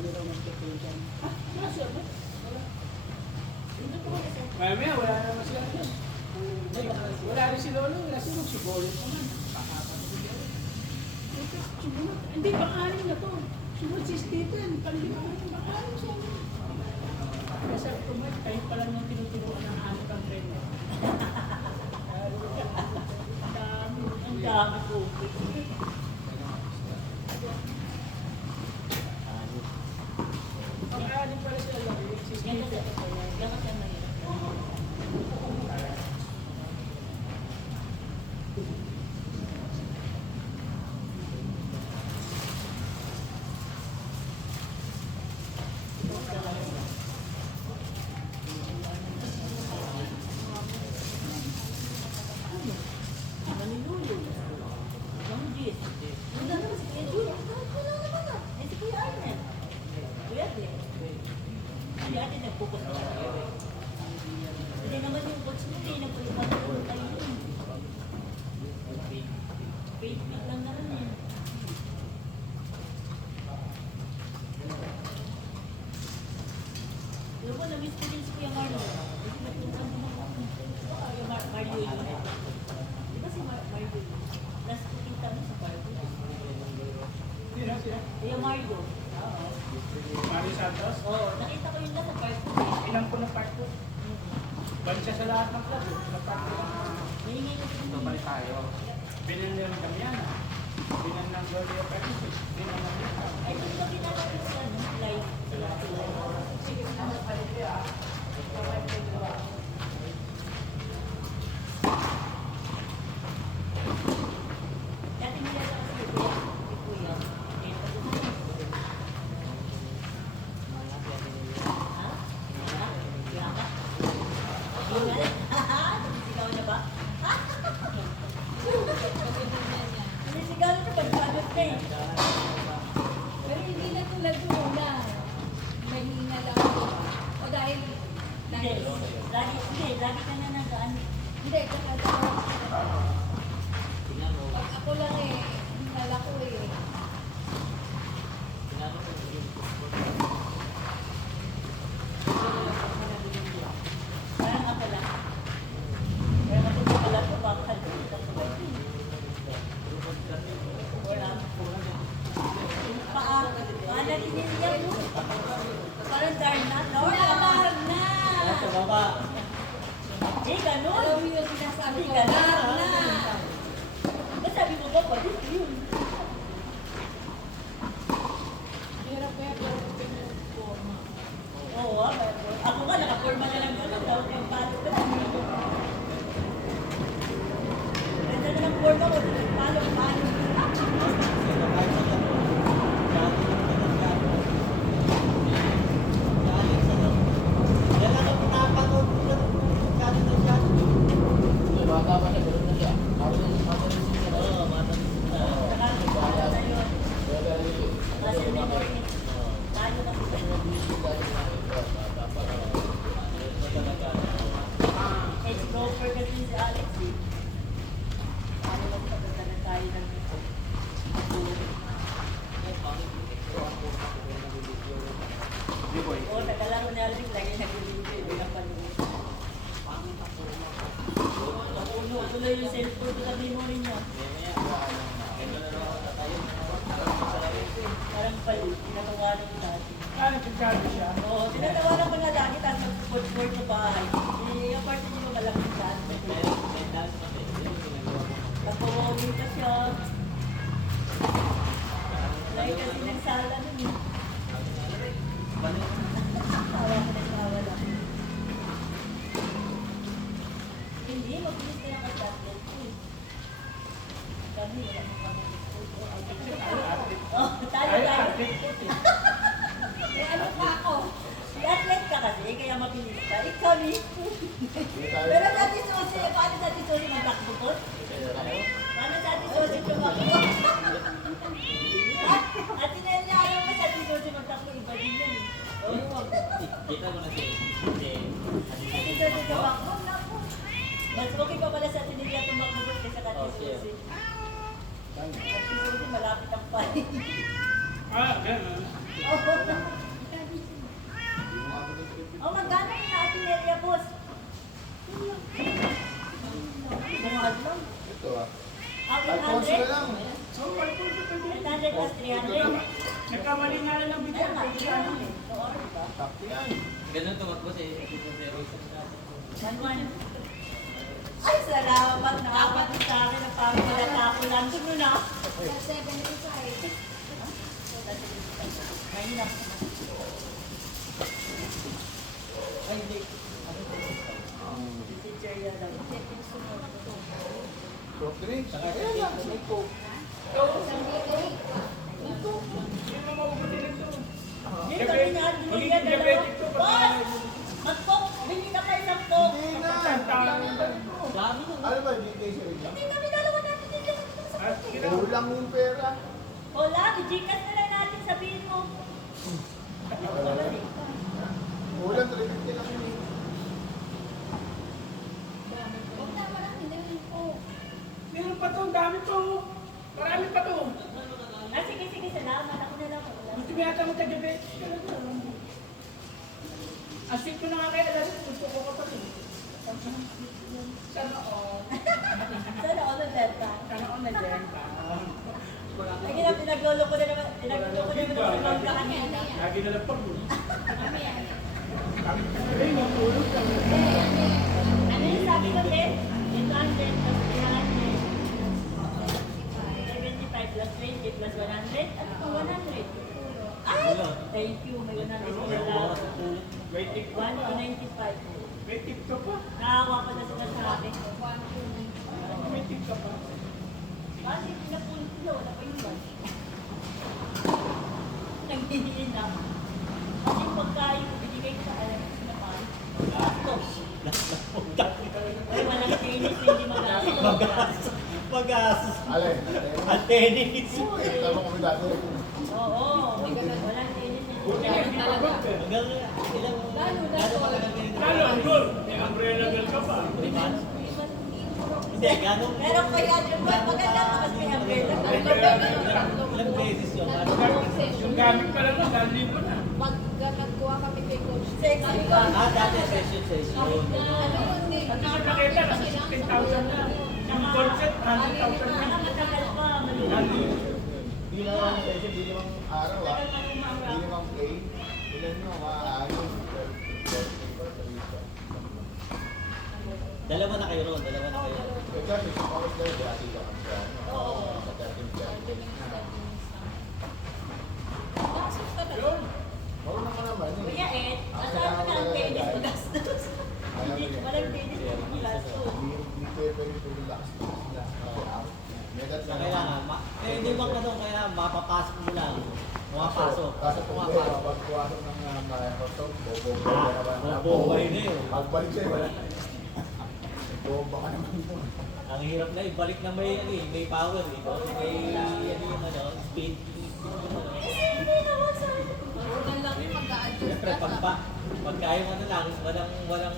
Kami daw magtutulog dyan. Wala siya ba? Wala. Dito po wala siya. Mamaya, wala naman sila dyan. Wala rin si Lolo, wala si Lolo, si Bolet naman. Hindi, baka-anim na to. Sunod si Stephen, panlima na yung baka-anim siya. Kaya sabi ko, Mike, kayo pala nung tinuturuan ng anak ang friend mo. Ang dami po. Pag-alim pala sila Lolo, si Ganito Stephen. sa ito. Ganito sa mahirap. Manilulo. Ang Diyos. Wala naman si Kuya Julie. Wala naman na. Eh, si Kuya Arnett. Kuya Arnett. Si Ate nagpupos na kayo. Hindi naman yung coach mo, hindi nagpupos kayo yun. Wait lang naman yun. Alam mo, na-miss ko din si Kuya Mario. Kasi nagpunta naman ako. Kuya Mario yun. Di ba si Mario yun? Last ko kita mo sa parko. Sino, sino? Kuya Mario. Mario Santos? Oo, nakita ko yun lang sa parko. Ilang po ng part ko? Balik siya sa lahat ng club. Sa part ko. Hihingi ko din. Babalik tayo. Binan ng Damiana. Binan ng Gloria Perez. Binan ng Mika. Ay, hindi ko ginagawa sa ano, live. Dati nila lang sa Kuya. Si Kuya. Eh, ha? Yaka? Sumisigaw na ba? Sumisigaw na pagpadot na eh. Pero hindi na tulad nung una. Mahina lang ako. O dahil Hindi. Lagi ka na nagaan. hindi, talaga. Pag ako lang eh, hinala ko eh. Parang ako lang. Parang ako sa pala ko, bakal ko sa sabay. Wala. Paala din niya mo. Parang Darna. Hinamahal na! Sa baba. Eh, ganun. Alam mo yung sinasabi ko, Hindi ka lar na. na! Ba't sabi mo ba, pwede yun? Hirap kaya pero pinag-forma. Oo, ako nga, nakaporma na lang gano'n. Daw yung palo ko. Ganda na ng forma ko. Palo. Bata pa siya, gano'n na siya. Oo, bata Nakakita na yun. na. Kasi memory. Palo na ko. Ex-broker kasi si Alex eh. Ano lang pagkata na tayo ng Oo, nakalaro ni Alex. Lagi nag-video. Hindi na panulit. Napuno tuloy yung cellphone ko sa memory niya. Parang pali. Tinatawanan ko dati. Nagkakado siya. Oo, tinatawanan ko na lagi. Tapos mag-support sa bahay. Eh, yung parte niyo malaking dati. Nagpawawin ka siya. Lagi kasi nagsala nun eh. Tawa ko nagtawa lang. Hindi, mabilis na yung tablet ko eh. Kami, wala mo kami. Oh, tayo. Eh ano pa ako? Si athlete ka kasi, kaya mabilis ka. Ikaw ni. Pero sa Ate Susie, paano sa Ate Susie magtakbo ko? Paano sa Ate Susie tumakbo? At Nelia, alam mo sa Ate Susie magtakbo, iba din yan eh. Kita mo na si Ate Susie tumakbo, naku. Mas okay pa pala sa Ate Nelia tumakbo kaysa sa Ate Susie. Ate Susie, malapit ang pahay. Ganun. Oo. Kaya nga, ano eh. Oo, diba? Sakto yan. Ganun tumakbo si Rose. 1-1. Ay, salamat. Nakapatid sa akin na parang malatapo lang. Tuno na. Sa 75. Mahirap. Ay, hindi. Si Teacher yan lang. Soft drinks. Saka Ayan lang, may coke. Isang bakery. Hindi mo mabubutin ito. Hindi, kami na at binigyan Magiging dalawa. diabetic to, Boss! Mag-coke! Bili ka pa isang coke! Hindi na. Dami nun. Ano ba, GK sa rin? Hindi kami dalawa natin dito. Kulang yung pera. Wala, i-Gcash na lang natin, sabihin mo. Kulang, 350 lang yun eh. Huwag na, marami na yun. Oh. Meron pa to, ang dami pa oh. Marami pa to. Ah, sige, sige, salamat. Ako na lang. Gusto mo yata magka-diabetes ka lang. Asik ko na nga kaya alam, gusto ko ka pa rin. Sana all. Sana ako ng Delta. Sana all na dyan ka. Lagi na pinaglolo ko na naman. Pinaglolo ko na naman ng mga kanina. Lagi na lang pag Mamaya. Ay, matulog ka. Ano yung sabi ko, Ben? 800 plus 300. 75 plus 20 plus 100. Ano pa 100? Ay! Thank you. May 100 ko na lang. May tip 1 to 95. May tip ka pa. Nakawa ko na sila sa akin. May tip ka pa. Kasi pinapulit sila. Wala pa yung lunch. Nanghihiin na. Kasi yung pagkain ko, binigay ko sa alam ko naman. Gastos. Ay, walang tennis, hindi magastos. Mag-asos. Alay. Ang tennis. Tama kami dati. Oo, walang tennis, hindi Hindi magastos. ka ba? Hanggang ilang... Lalo na Gano'n to. ka lang ganito? Lalo, ang goal. May umbrella girl ka pa. 3 months? Hindi, gano'n. Pero kaya yung maganda pa kasi may umbrella. Ilang beses yun? Yung gamit pa lang, 1,000 na. Pag nagkuha kami kay Coach. Sexy ka. Dati session. Ano yun eh? At saka nakita, nasa 16,000 na. Yung concept, 100,000 na. Saka matagal pa, maluwag. Hindi na lang kasi hindi limang araw ah. Hindi limang play. Ilan nyo, maayos. Dalawa na kayo ron, dalawa na kayo. Ikaw, may oras daw, di ati ka kami sa sa 13 dyan. Yun. Marunong ka naman eh. Kuya Ed, asahan mo na ang tennis magastos. Hindi, walang tennis magastos. Hindi pwede yung relax na. So, kailangan, hindi bang ano, kaya mapapasok mo lang. Pumapasok. Kaso kung pagpuasok ng Microsoft, bobo ka naman. Bobay na yun. Pagbalik sa'yo, wala. Bobo ka naman doon. Ang hirap na ibalik na may power eh. May yung speed. Kasi hindi naman sa akin. Marunong lang yung mag-a-adjust Siyempre, ka sa... pagka yung ano lang, walang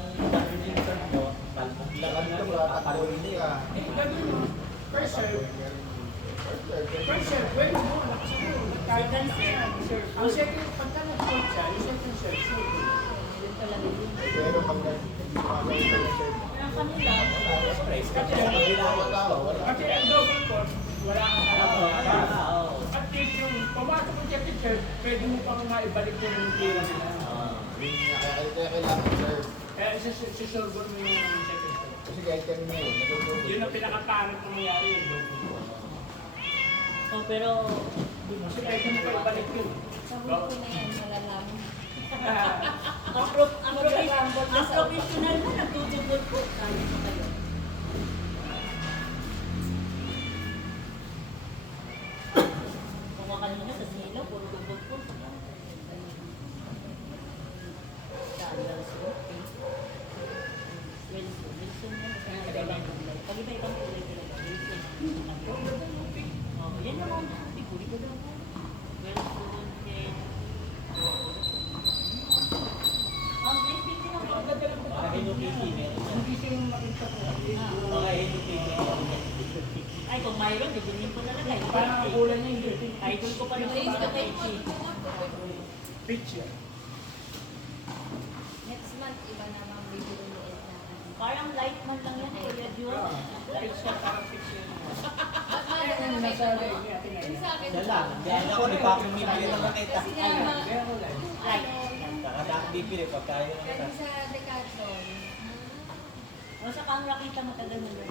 yung serve mo, talbog lang Dito na wala paparoon na ka. eh. Eh, gagawin mo. First serve. First serve, pwede mo. Lakas mo. Kahit Second serve. ang second, pagka nag-point siya, yung second serve, serve. Yun pala yun. Pero pag nagpapagay sa sa'yo, Ang kanila, Siyempre, kasi sa kabila. Kasi ang double court, wala kang kalaban. Oo. At least yung pumasok ng second serve, pwede mo pang maibalik yung tira nila. kaya kailangan sir. Kaya isa-serve mo yung second serve. Kasi kahit kanina yun, natutulog. Yun ang pinakaparang nangyayari yung double court. oh, pero, Kasi pwede mo pa ibalik yun. Sa huli ko na yan, malalaman. ang professional mo, nagtutubot ko. Kaya mo kayo. Kung kanina sa sila, puro tubot ko. Sandals, okay. Wilson yan. Pag-iba-ibang kulay talaga. Wilson. Oh, yan naman. Hindi ko rin daw. Wilson, then... Ang green din ang pagdadala ko. Mga Hello Kitty, meron na. Hindi siya yung makita ko. Mga Hello Kitty. Ay, kung mayroon, bibinin ko na lang. Parang ang kulay niya hindi. Idol ko pa rin Please, sa patay Pechi. Pitch yan. Next month, iba naman bibili ni Ed na. Parang light man lang yan, Kuya Jun. Light siya. Ano nasabi? Yung sa akin, Yan lang. Yan ako, di pa ako bibili na nakita. kasi nga, Light. Saka bibili pag tayo na kasi sa Decathlon, O sa camera kita matagal na lang.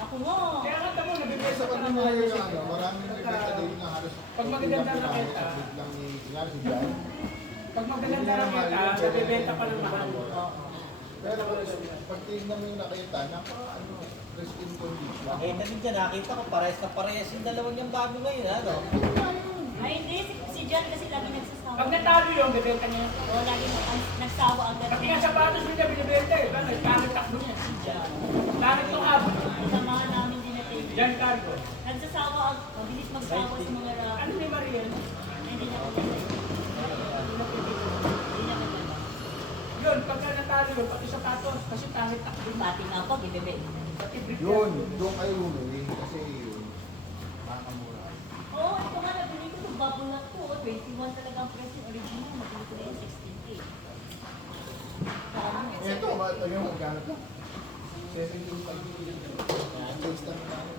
Ako nga. Kaya kata mo, nabibigay Sa sa pag kanila mga ano, maraming nagbibenta din na halos Pag magandang ilang nakita. pinahal, sabit lang ni Ilan, si Jan. Pag magandang nakita, nabibenta pa ng mahal. Pero pag tingnan mo yung nakita, ano, pristine condition. Nakita din dyan, nakita ko parehas na parehas yung dalawang yung bago ngayon, ano? Ay hindi, si John kasi lagi nagsasawa. Pag natalo yun, bibenta niya. O lagi nagsawa agad. Pati nga sapatos niya binibenta eh. Bakit? Bakit takbo niya? Bakit itong abot? Sa mga namin din na tape. Jan Cargo. Nagsasawa, mabilis magsawa sa mga Ano rapi. ni Marian? Hindi na maganda. Hindi na maganda. Yun, pagka natalo yun, pati sapatos, kasi pangit takbo. Pati nga po, gibibe. Pati brief Yun, doon kayo bumili kasi yun, makakamura. Oo, ito nga nabili ko itong bubble nut ko. 21 talaga ang presyo original. Nabili ko na yung 16K. Ito, ito yung magkano to? 17 pag ang taste lang namin.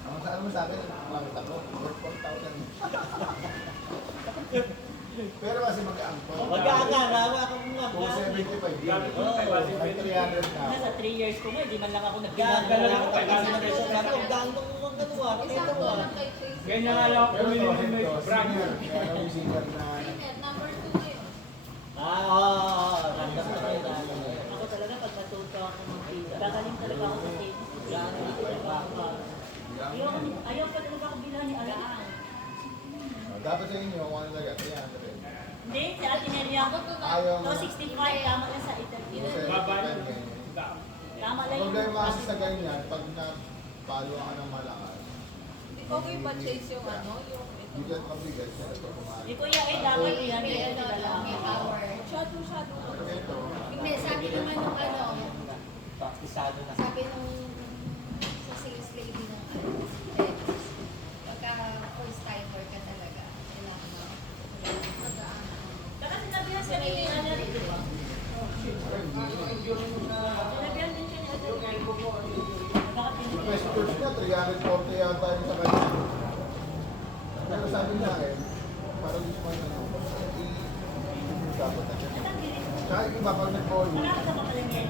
Ang saan mo sa akin, langit ako, worth 4,000. Pero kasi mag-aangko. Mag-aangan, hawa ka mo Kung mag-aangan. 75 yun, Gamit mo Oo. tayo, ay 300 na. Nasa 3 years ko nga, hindi man lang ako Mag-aangan nagkakala. lang ako. Kasi na rin sa sarap. Gaano mo mga ganuwa. Nakita isang mo. doon kay Tracy. Ganyan nga lang ako Pero pumili ito, ng may ito, brand. senior. Kaya yung senior na Janet, number 2 ngayon. Oo. Random na kayo na. Ako talaga, pag natuto ako ng pizza, gagaling talaga ako sa table. Gagaling talaga ako. Ayaw pa talaga ako bilang ni Alaan. dapat sa inyo, kung ano talaga, 300. Hindi, si Ate Nelia ako. Ayaw mo. 265, tama lang sa interview. Baba na. Tama lang Ang yung problema kasi sa ganyan, pag napalo ka ng malakas, Okay ba Chase yung ano, yung ito? bigat mabigat, kaya ito kumain. Di Kuya eh, dapat yan. May Yan ano, nila may lang. hour. Shadow. Pero ito, Hindi, sabi naman nung ano, Praktisado na. sabi nung sa sales lady ng ano, pagka first timer ka talaga, kailangan mo mag-aan. Saka sinabihan siya ni Ana rin, di ba? Sinabihan din siya ni Ana rin. Bakit yung hindi? best course niya, 340 yata yung sa kanya. Pero sabi niya eh, parang gusto mo ano, dapat na siya. Ang bilis mo. Tsaka yung iba pag nag-call, Marami ka pa pala niyan.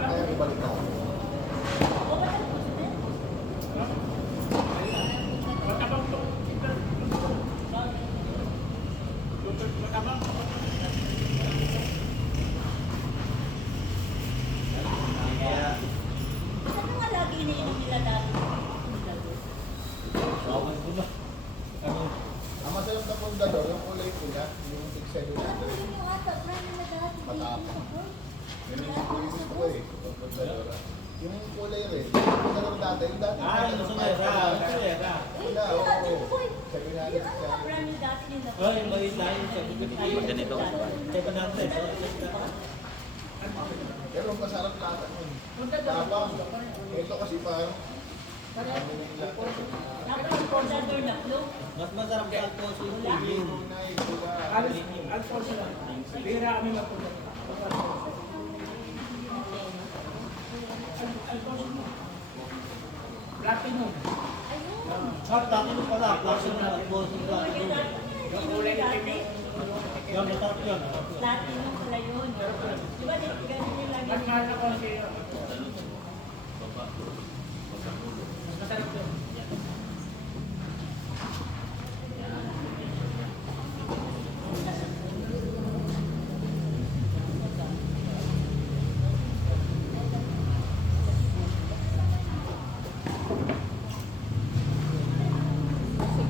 kaya ibalik ako. O, ba't ang gusto din? Matabang to. Matabang. Kaya, Ano nga lagi iniinom nila dati? bawal ko na. Ano? Ang masarap na pundador, yung kulay pula, yung tig-7 Ano natin. rin yung ata? Brand nila dati. Matapang. Yun yung kulay gusto ko eh, yung pundador. Yung kulay red, yung pundador dati, yung dati. Ah, yung sumera. Sumera. Wala, oo. Sabi natin Yung ano sa nga brand nila dati nila? Oh, yung maliit na yun. Sabi ko, Ayun, ganito. Sabi natin. pero ang masarap lahat nun. Tapang, ito kasi parang, ano yung lahat. Tapos yung contador na flow. Mas masarap sa Alfonso yung Wala. tigil. Tunay, sila. Alfonso lang. Bira kami mapunta. Alfonso mo. Platinum. Ayun. At dati mo pala, klase ng Alfonso yung Yung platinum. Yung kulay na dati. tingin. Yan, masarap yun. Platinum pala yun. Di ba, ganun yung lagi. Mas mahal na konti yun. Mas masarap yun.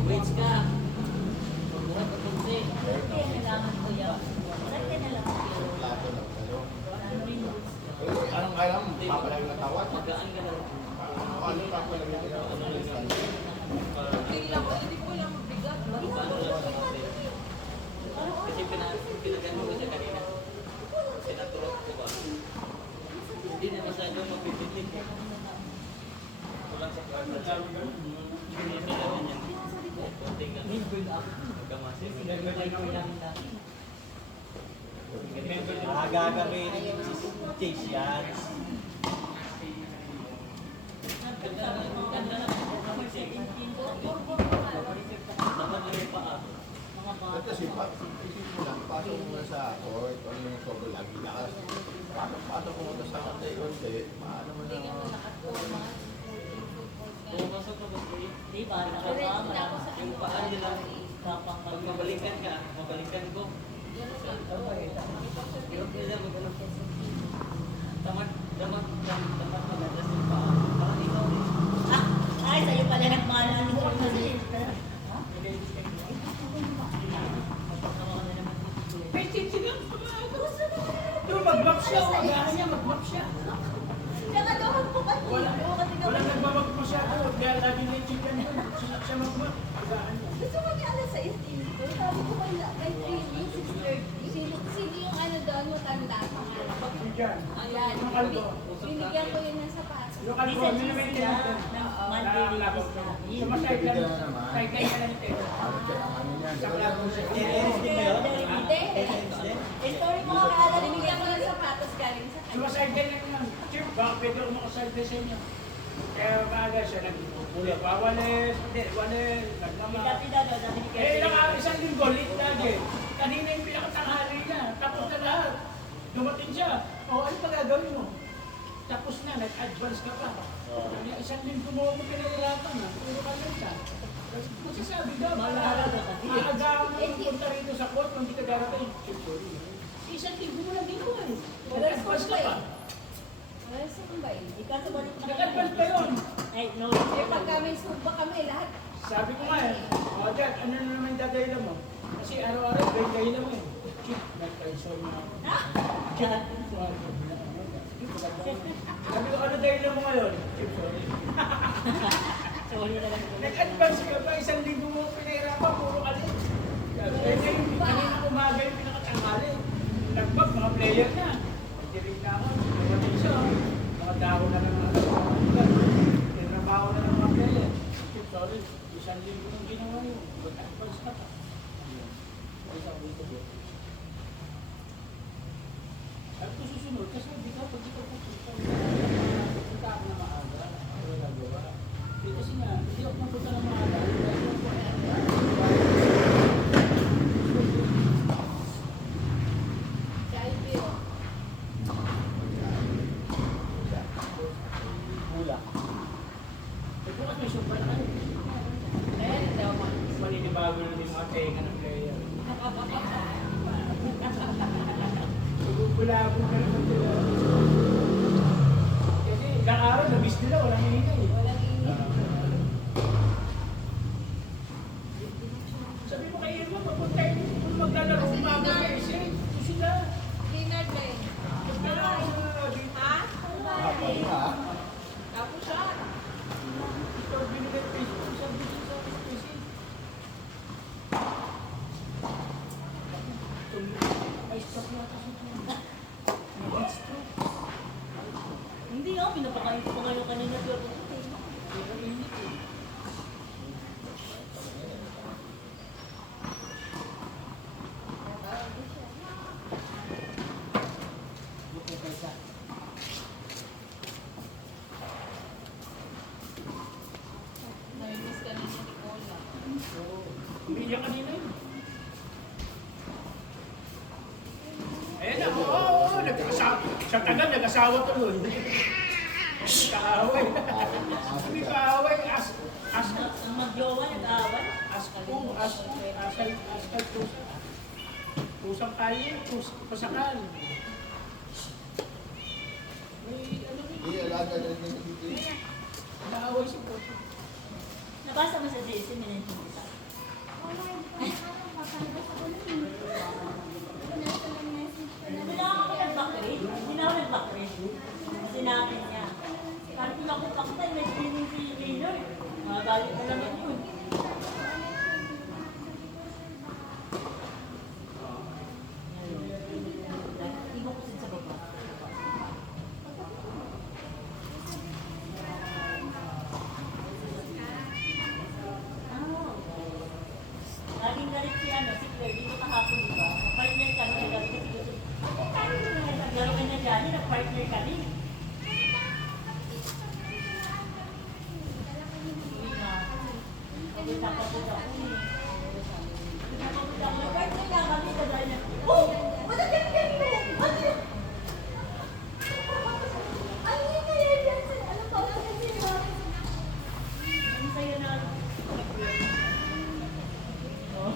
Wait ka. Pagbuhat ka punti. Kaya kailangan ko yan. Kaya na lang ako. Plato lang, pero, Ano rin rules. anong alam, papalayo na tawad. Magaan ka na lang. Ano papalayo na tawad? Hindi lang, hindi ko lang mabigat. Kasi pinagano ko siya kanina. Sinaturot ko ba? Hindi na masyado mapipitin eh. Kulang sa kwarta. Hindi na lang yan. Konting ano. Magkamasin. Ah, gagamitin yung Chase yan. Ganda na. Nakalagay pa ako. At kasi, isip mo lang, pasok mo na sa court, ano yung sobrang lagi lakas. Pasok mo na sa konti-konti, maano mo na. Pumasok ko ba kayo? Di ba? Nakakama. Yung paan nila, pag mabalikan ka, mabalikan ko. Hirap nila mag-ano. Tamad maganda sa paa. Parang ikaw rin. Ay, sa'yo pala nagmana ni Juan kasi. May titi lang. Doon, mag-block siya. Agahan niya, mag-block siya. Nakadawag po kasi. Wala nagbabag masyado. Kaya lagi na yung chicken doon. Siya mag-block. Agahan niya. Gusto mo niya alas 6 dito? Sabi ko kaya kay training, 6:30. Sino yung ano doon, matanda pangalan? Diyan. Ayan, Yung kalbo. binigyan ko yun ng sapatos. Yung kalbo, Isa minimate siya natin. ng Monday ladies namin. Sumasaykan. Bibigyan na naman. Saykan ka lang ito. Ano siya ang ano niya, Sa gawin klabo mo siya. siya. Eris din ba yun? Hindi. Story mo kakaalala ni Binigyan ko ng sapatos galing sa kanya. Sumasaykan lang yan. Chip, baka pwede ako makasalde sa inyo. Kaya maaga siya nag-ulit. Wawalis, hindi, walis, naglama. Pida-pida daw, sabi ni Eh, Kevin. isang linggo, late lagi. Kanina yung pinakatanghali na. Tapos na lahat. Dumating siya. O, ano pa gagawin mo? Tapos na, nag-advance ka pa. Kaya isang linggo mo ako pinahirapan na. Puro ka lang siya. Masasabi ka, Malaga kasi. maaagahan mo pupunta rito sa court kung hindi ka darating. Isang linggo mo lang ginawa eh. Nag-advance ka pa. Wala sa kumbay. Ikaw sa balik na Nag-advance pa yun. Ay, no. Eh, pagka may suba kami, lahat. Sabi ko nga eh, o Dad, ano na naman dadahilan mo? Kasi araw-araw, dahilan mo eh. Chip, nag-traiso na ako. Sabi ko, ano dahilan mo ngayon? Chip, sorry. Sorry na lang. Nag-advance ka pa, isang linggo mo pinahirapan, puro ka din. Eh, ngayon, kanina umaga yung pinakatanghali. Nagbag, mga player na. Nagdirig na ako, nagdirig siya. Mga dahon na ng mga tinrabaho na ng mga player. Chip, sorry. Isang linggo nang ginawa yun. Nag-advance ka pa. Sabi ko susunod, kasi hindi ka, pag ikaw pupunta, punta ako na maaga, ako na nagawa. Eh, kasi nga, hindi ako pupunta na maaga, Si Alvio. Hula. eh, bukas may super na kayo. Eh, daw mo. Maninibago na din mga tenga ng player. Bubulabo ka naman sila. Kasi ilang araw, nabis nila, walang hiningay. Walang init. Sabi mo kay Irma, papunta yun, kung maglalaro, Kasi umaga Leonard. kasi. Sila. Leonard ba yun? Ha? Ha? Tapos siya. Ikaw binigay Facebook, sabi ko sa PC. Ay, stop na kasi. Hindi oh, pinapakain ko ngayon kanina. Namiss ka na ni Nicola. Umiiyak kanina yun. Ayan na, oo, nagkakasawa. Sa tagal, nag-asawa tuloy. Kaaway. Sabi kaaway, as Ang magjowa, nag-aaway. pusang kayo, pasakal. May ano rin, Hindi, alaga na rin dito. kaaway si Coach. Nabasa mo sa JC, minention sa. Wala ako nag-backread. Hindi na ako nag-backread. Sinabi niya. Parang pinakupakta, may screening si Leonard. Magalit na naman yun. Ibo ko sa baba. Laging galit mechanic. Uwi na ako. Pagkatapos ako eh. Pagkatapos ako, kahit kaya kami, kadali na, oh! Wala yan ganito! Ano yun? Ay, hindi kaya yan. Ano pa lang kasi yun? Ang saya na. Oh.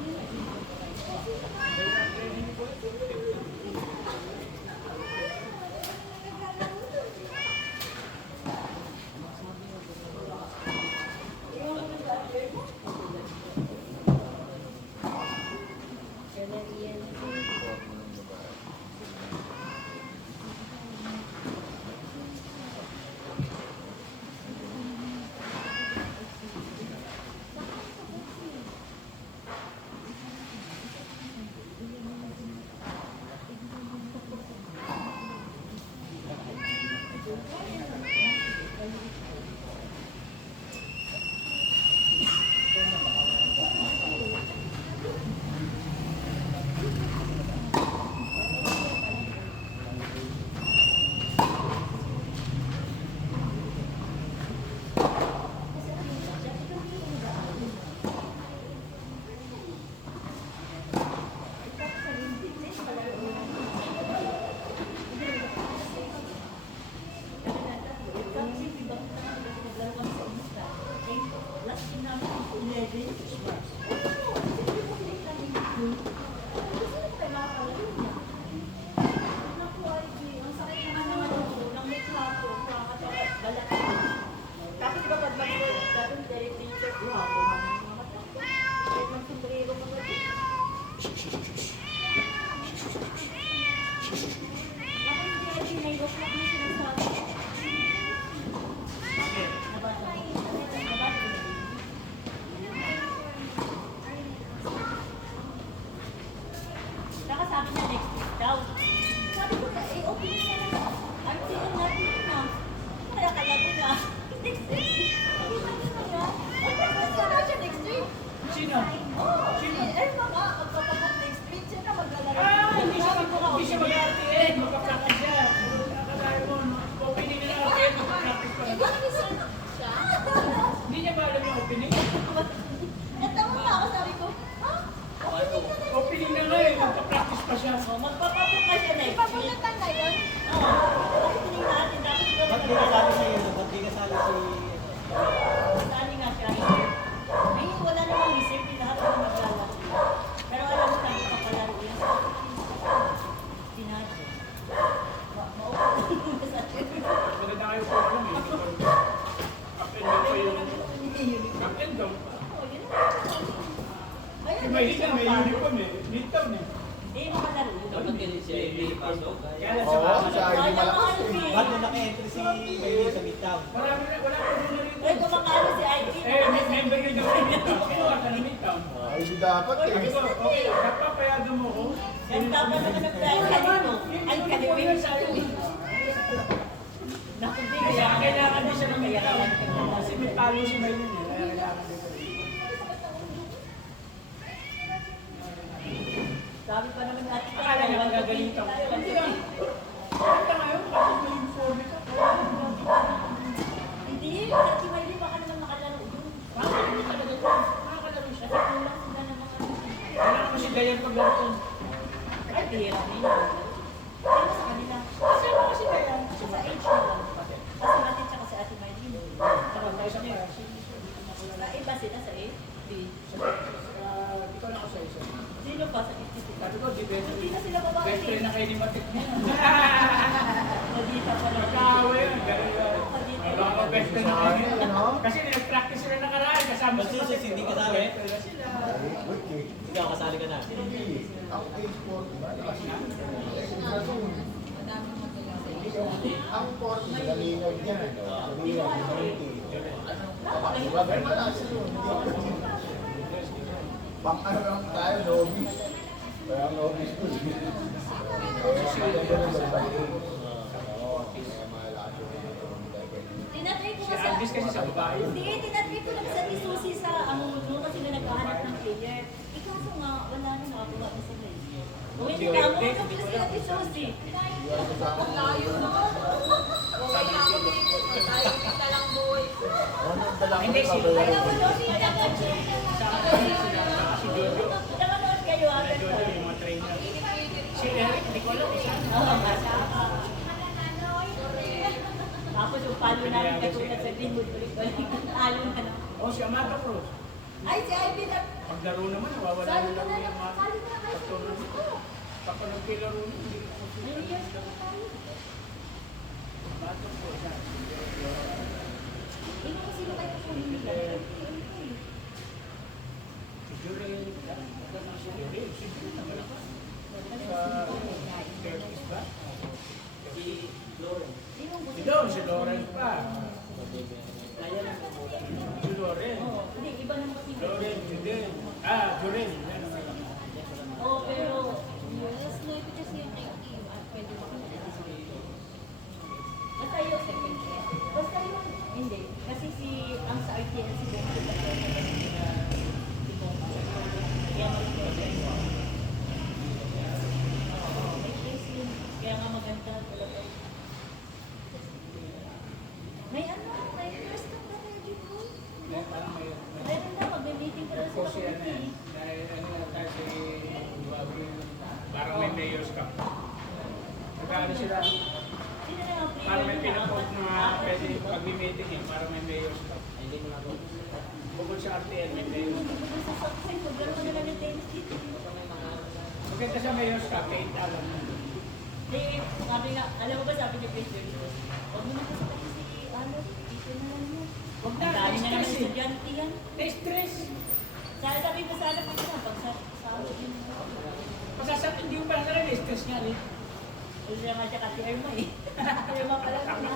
Tapos di ba pag mag-work, dapat direct din yung check hapon. Kahit mag-sombrero ka ba din? Ako hindi ay dinayok lang yung sinasabi. Nabasa ko. Nabasa ko. Saka sabi niya next week daw. Sabi ko na, eh okay na lang. Ano sino natin na? Kaya kala ko na. Next week. Wala siya next week. Sino? Oo, Sino? eh mga magpapagat next week siya na maglalaro. Ah, hindi siya mag-RTN, magpa-practice siya. Nakakalayo mo, no? Opening nila RTN, magpa-practice pa lang. Siya? Hindi niya ba alam yung opening? Natawa pa ako, sabi ko, ha? Opening na nga eh, magpa-practice pa siya. Oh, magpapapit na siya next week. Papunutan na yun? Oo. Kasi tingin natin, dapat ikaw Ba't di kasali sa iyo? Ba't di kasali si... Sali nga siya. Ay, wala namang reserve. Lahat naman maglalaro. Pero alam mo, sabi ka pala yan. Sinadyo. Maupo na sa atin. Maganda kayo po alam eh. Up and down pa yung... Up and down pa. Oh, yun na. Ayun, May hina, may uniform eh. Midtown eh. eh, makalaro yun. Dapat ganun siya, hindi pasok. Kaya lang Oo, sa siya hindi malakas eh. Ba't nung naka-entry si Maylin sa midtown? Marami na, wala pa muna rito. Ay, kumakalo si Ivy. Member na daw rin Midtown. Kinuha ka ng Midtown. Ay, di dapat Sabi eh. ko, okay, kapapayagan mo ko. Ganda pa naman ang dahil kanino. Ay, kaliwin sa akin. Naku, di Kaya kaya. kailangan din siya ng Midtown. Kasi may talo si Maylin eh. Kaya kailangan din siya. Sabi pa naman natin. Akala niya magagalitan ko. Hindi ah. Bakit ka ngayon? Bakit may uniforme ka? Hindi, kasi may di baka naman makalaro yun. Bakit hindi talaga ito? Nakakalaro siya. Kasi kulang sila ng mga Kailangan mo si Dayan paglaro. ay, tira nila. Pero sa kanila, Kasi ano kasi Dayan? sa age nila. Kasi natin siya kasi Ate Maylin. Saka Isa vice pa. niya. Sa iba sila sa age. Di ko na ako sa isa. Sino pa sa age? Sabi ko, di best Hindi na sila babae. best friend na kayo ni Matik niya. Madita pa lang. Magkaawa yun. Ganun yun. Wala ka best friend na kayo niya. Ano? Kasi nag-practice sila nakaraan. Kasama Ba't si hindi kasali? Wala sila. Ikaw, kasali ka na. Ang age 40, malakas na. Ang 40, galingan yan. Galingan, 20. Diba, malakas yun. Pang ano lang tayo, novice. Kaya ang novice ko. Tinatry ko Si kasi. Andres kasi sa babae. Hindi, tinatry ko lang sa Isusi sa Amuno kasi na naghahanap ng player. Ikaso nga, wala na nakakuha na sila eh. Uwi ni Amuno kasi sila Isusi. Ang layo na. lang Hindi, kami si babayaran. Si Jojo. Nakanood kayo ha? Si Jojo, yung mga trainer. Si Eric, hindi ko alam kung saan. Oo, kasama. Tapos yung palo namin katulad sa Greenwood, balik-balik. Alon ka na. Oh, si Amado Cruz. Ay, si Ivy na. Paglaro naman, nawawala na lang yung mga pag-tournament. Kapag nagpilaro niya, hindi ko Amado Cruz. Si Jurel. Si Jurel. Si Jurel naman ako. Curtis ba? Si Lauren. Si Don, si Lawrence pa. Kaya lang po muna. Si Lawrence. Oo, hindi, iba naman si Lawrence, Jurel. Ah, Jurel. Oo, pero basta yun, basta yun, hindi. Kasi si, ang sa RTL, si Bong, si Bong, kaya mag-present. Oo, may place yun. Kaya nga maganda talaga. May ano, may first na energy ko. Parang may... Meron na, mag-meeting ka lang sa Kasi ano yan, committee. dahil ano na tayo si Duwabi, parang may Mayor's Cup. Nagkaano sila, Sino na ang player parang may na? pinapost na pwede pag-meeting yan, parang may Mayor's Cup. Hindi ko na po. Bukod sa RTL, may Mayor's Cup. Sa success, maglaro ka na lang ng tennis dito. Maganda sa Mayor's Cup, kahit alam mo. Eh, sabi nga, alam mo ba sabi ni Peter dito? Huwag mo na kasi si, ano, dito na lang yan. Huwag Ang dami na naman na-stress eh. estudyante yan. Na-stress. Sabi ko sana pa siya, pag sa yun. Masasabi, hindi ko pa na na-stress nga rin. Wala na nga siya kasi Irma eh. Irma pala na.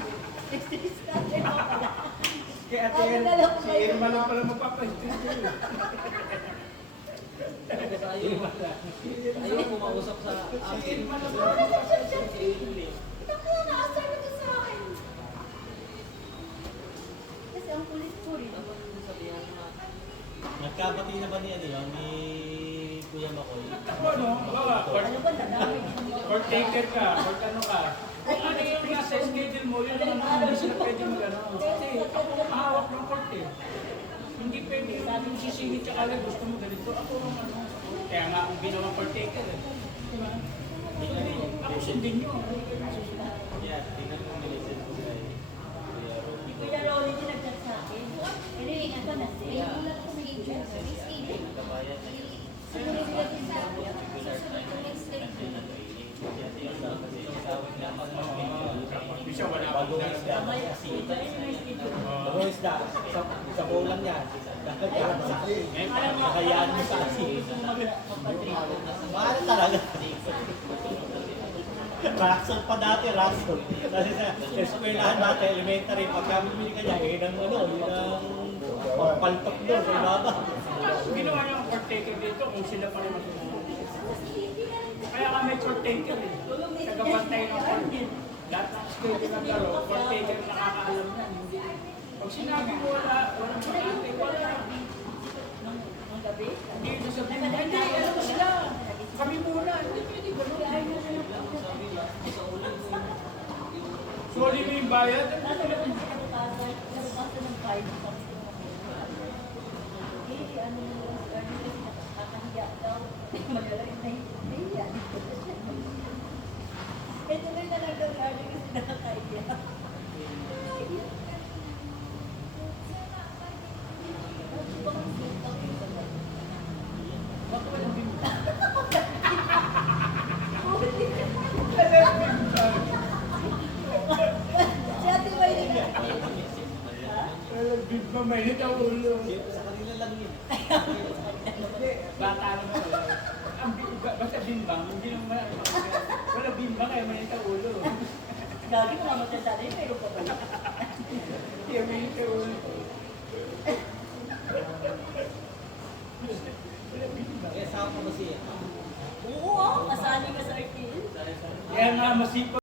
Stress ka, Irma pala. Kaya ate, Ano na lang si kayo? Irma lang pala magpapa-stress yun. Ayaw ko mausap sa Si akin. Irma lang Ano pala na siya siya? Hindi. Ito kaya na-asar na to sa akin. Kasi ang kulit ko rin. Sabihan na. Nagkabati na ba ni ano yun, ni Kuya Makoy? Ako, no? Bawa, Ano ba, dadami? or taker ka, or ano ka. Kung ano yung nasa schedule mo, yun naman hindi sila pwede mag-ano. Kasi ako ang hawak ng court eh. Hindi pwede yung sisingit sa kala, gusto mo ganito. Ako ang ano. Kaya nga akong ginawa court taker eh. Diba? Ako sundin nyo. Yeah, tingnan mo nilisin ko kay Kuya Ron. Si Kuya Rolly din nag-chat sa akin. Ano yung ito na siya? Kabayan na yun. Bisa wala akong Bagong isda. Sabay, ito ay may schedule. Bagong isda. Sa bulan yan. Parang mga Kakayaan mo sa asin. magpatrito. Mahal talaga. Raxol pa dati, Raxol. Kasi sa eskwelahan dati, elementary, pagka bumili ka niya, yun ang ano, yun ang pagpalpak doon, sa ibaba. Ginawa niyo ang court taker dito kung sila pa rin matulungan. Kaya ka may court taker eh. Tagapantay ng court. Lahat ng schedule ng laro, court taker nakakaalam na. Hindi. Pag sinabi mo wala, walang pag-ante, wala. Ng gabi? Hindi ito sabihin, hindi, alam mo sila. Kami muna, hindi pwede gano'n. Soli mo yung bayad. Nasa naman sa kabukasan, nabukasan ng 5. Eh, ano na lang, ano kasi nakakahiya daw. Magaling na nahiya. Eh, tuloy na lang daw lalo kasi nakakahiya. Baka walang bimbang. Si Ate May na Walang bimbang, mainit ang ulo. Sa kanila lang yun. Hindi, bata naman wala. Basta bimbang, hindi naman wala bimbang kaya mainit ang ulo. Gagi mo naman sa sana yun, meron pa ba? Hindi, mainit ang ulo. Wala bimbang. Kaya saan ko ba siya? Oo, kasali ka sa RTL. Kaya nga masipag.